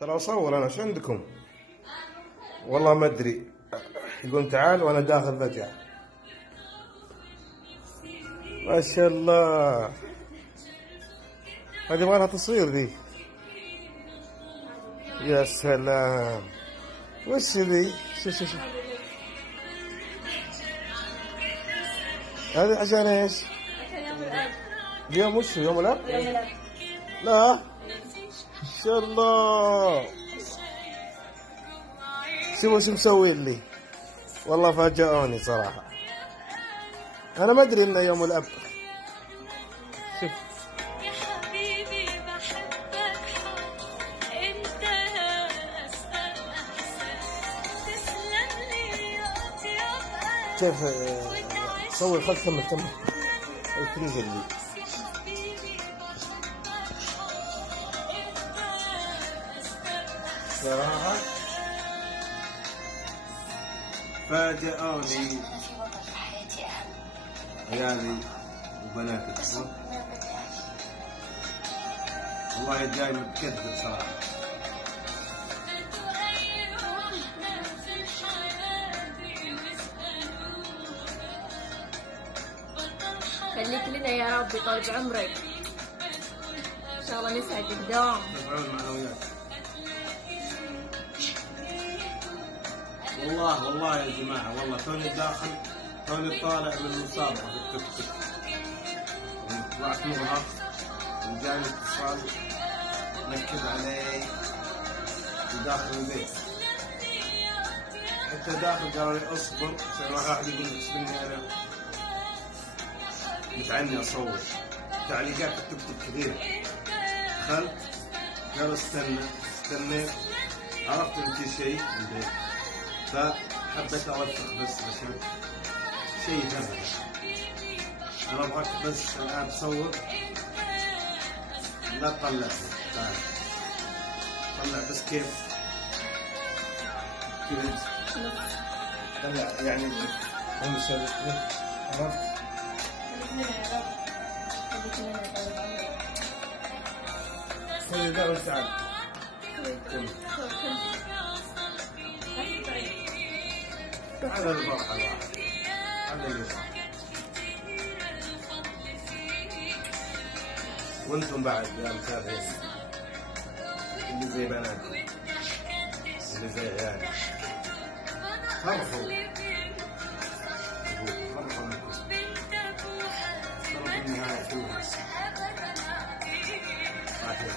ترى اصور انا، شو عندكم؟ والله ما ادري. يقول تعال وانا داخل فجأة. ما شاء الله، هذه مالها تصوير ذي. يا سلام، وش ذي؟ شوف هذه عشان ايش؟ عشان يوم الأب. اليوم وش يوم الأب؟ يوم الأب. لا ما شاء الله، شوفوا شو مسوين لي، والله فاجأوني صراحة. أنا ما أدري إنه يوم الأب. شوف كيف صور. خلف تم الكريز اللي صراحة فاجأوني عيالي وبناتي. والله جاي متكدر صراحة. خليك لنا يا رب، يطول بعمرك ان شاء الله، نسعدك دوام. تفعل المعنويات. والله يا جماعة، والله توني طالع من المسابقة في التيك توك، طلعت مرهق وجاني اتصال نكد علي داخل البيت. حتى داخل قالوا لي اصبر، عشان واحد يقول لك مني انا متعني اصور. تعليقات التيك توك كثيرة. دخلت قالوا استنيت، عرفت ان في شيء البيت، فحبيت اوثق بس عشان شيء ثاني. انا ابغاك بس الان تصور، لا تطلع، طلع بس كيف كذا، طلع يعني هم سووا. عرفت؟ خلي ذا وتعال. هذا الفرحة الواحد، هذا اللي صار. وانتم بعد يا متابعين اللي زي بناتي، اللي زي عيالي، فرحوا بالنهاية كلها صحيح.